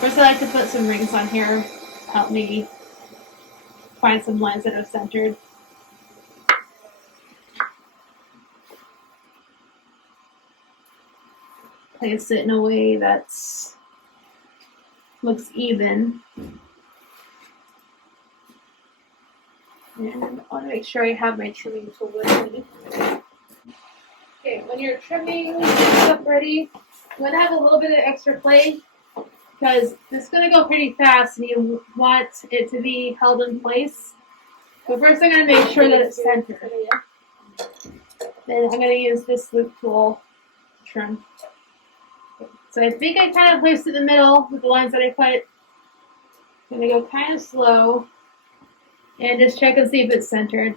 First, I like to put some rings on here, help me find some lines that are centered. Place it in a way that looks even. And I want to make sure I have my trimming tool with me. Okay, when you're trimming stuff ready, I'm going to have a little bit of extra clay because it's going to go pretty fast and you want it to be held in place. So first I'm going to make sure that it's centered. Then I'm going to use this loop tool to trim. So I think I kind of placed it in the middle with the lines that I put. I'm going to go kind of slow and just check and see if it's centered.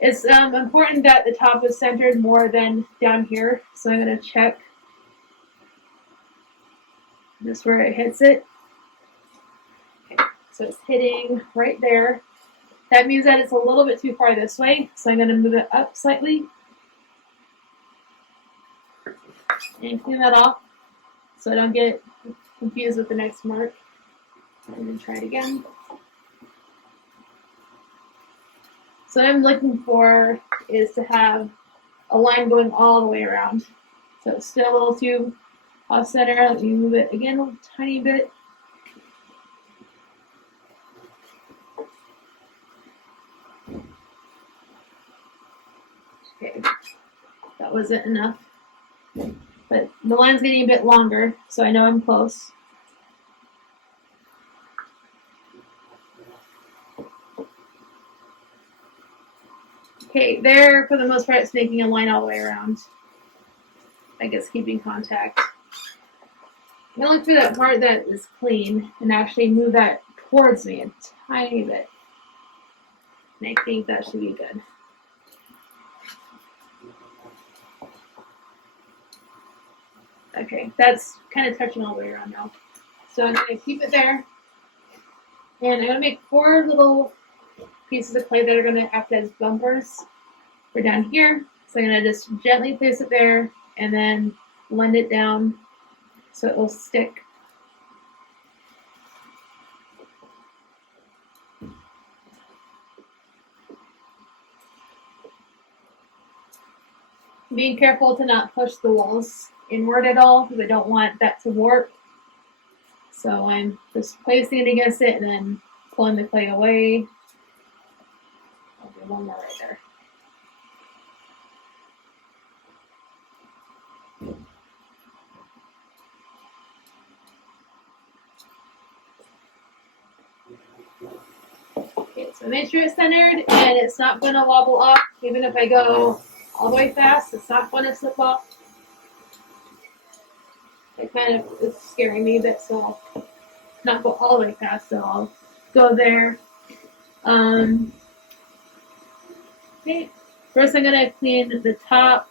It's important that the top is centered more than down here. So I'm going to check just where it hits it. Okay, so it's hitting right there. That means that it's a little bit too far this way. So I'm going to move it up slightly and clean that off so I don't get confused with the next mark. And then try it again. So what I'm looking for is to have a line going all the way around. So it's still a little too off center. Let me move it again a tiny bit. Okay, that wasn't enough. But the line's getting a bit longer, so I know I'm close. Okay, there, for the most part, it's making a line all the way around. I guess keeping contact. I'm going to look through that part that is clean and actually move that towards me a tiny bit. And I think that should be good. Okay, that's kind of touching all the way around now. So I'm going to keep it there. And I'm going to make 4 little pieces of clay that are going to act as bumpers for down here. So I'm going to just gently place it there and then blend it down so it will stick. Being careful to not push the walls inward at all because I don't want that to warp. So I'm just placing it against it and then pulling the clay away. I'll do one more right there. Okay, so make sure it's centered and it's not going to wobble off. Even if I go all the way fast, it's not going to slip off. It kind of is scaring me a bit, so I'll not go all the way fast, so I'll go there. Okay, first I'm going to clean the top.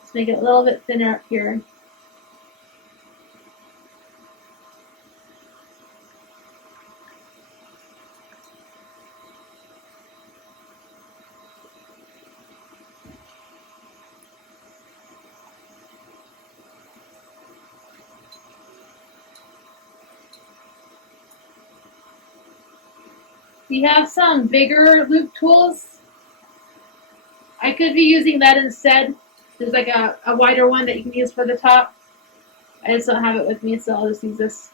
Let's make it a little bit thinner up here. We have some bigger loop tools. I could be using that instead. There's like a wider one that you can use for the top. I just don't have it with me, so I'll just use this.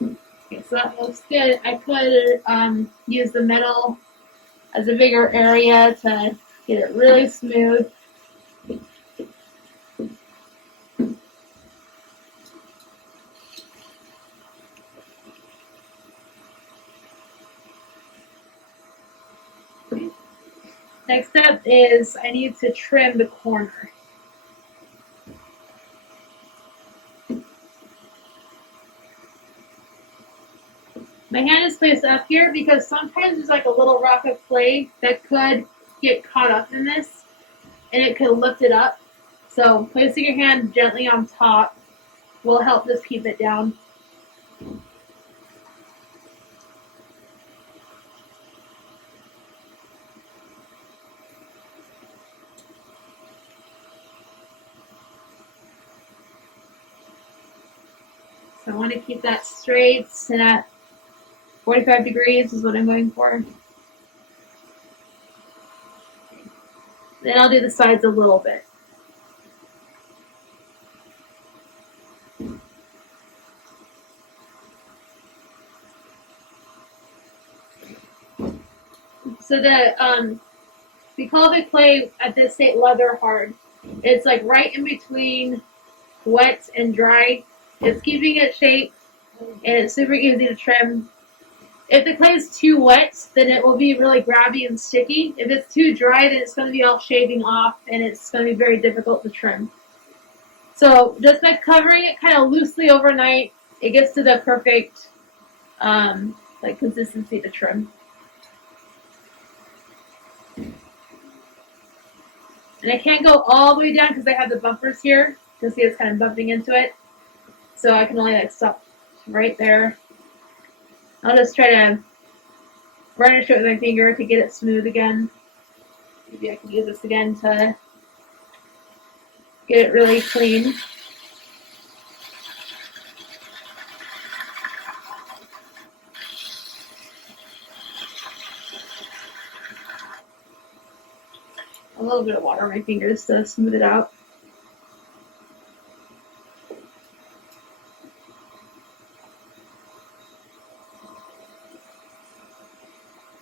Okay, so that looks good. I could use the metal as a bigger area to get it really smooth. Next step is I need to trim the corner. My hand is placed up here because sometimes there's like a little rock of clay that could get caught up in this and it could lift it up. So placing your hand gently on top will help just keep it down. I want to keep that straight and at 45 degrees is what I'm going for. Then I'll do the sides a little bit. So we call the clay at this state leather hard. It's like right in between wet and dry. It's keeping its shape and it's super easy to trim. If the clay is too wet, then it will be really grabby and sticky. If it's too dry, then it's going to be all shaving off and it's going to be very difficult to trim. So just by covering it kind of loosely overnight, it gets to the perfect like consistency to trim. And I can't go all the way down because I have the bumpers here. You can see it's kind of bumping into it. So I can only like stop right there. I'll just try to varnish it with my finger to get it smooth again. Maybe I can use this again to get it really clean. A little bit of water on my fingers to smooth it out.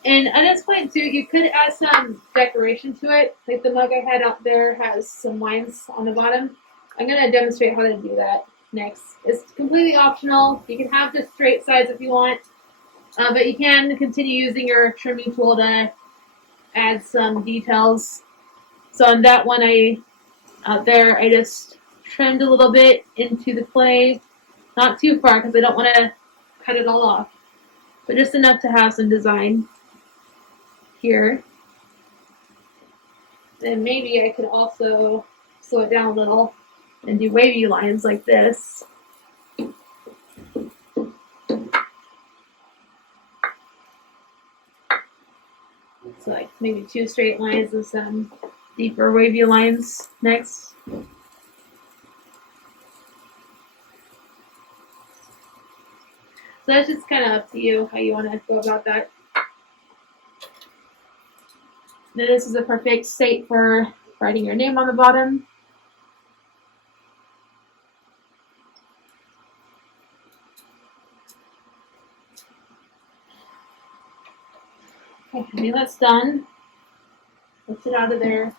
And at this point too, you could add some decoration to it. Like the mug I had out there has some lines on the bottom. I'm going to demonstrate how to do that next. It's completely optional. You can have just straight sides if you want, but you can continue using your trimming tool to add some details. So on that one out there, I just trimmed a little bit into the clay. Not too far because I don't want to cut it all off, but just enough to have some design here. Then maybe I could also slow it down a little and do wavy lines like this. So like maybe 2 straight lines and some deeper wavy lines next. So that's just kind of up to you how you want to go about that. Then this is a perfect state for writing your name on the bottom. Okay, I think that's done. Let's get out of there.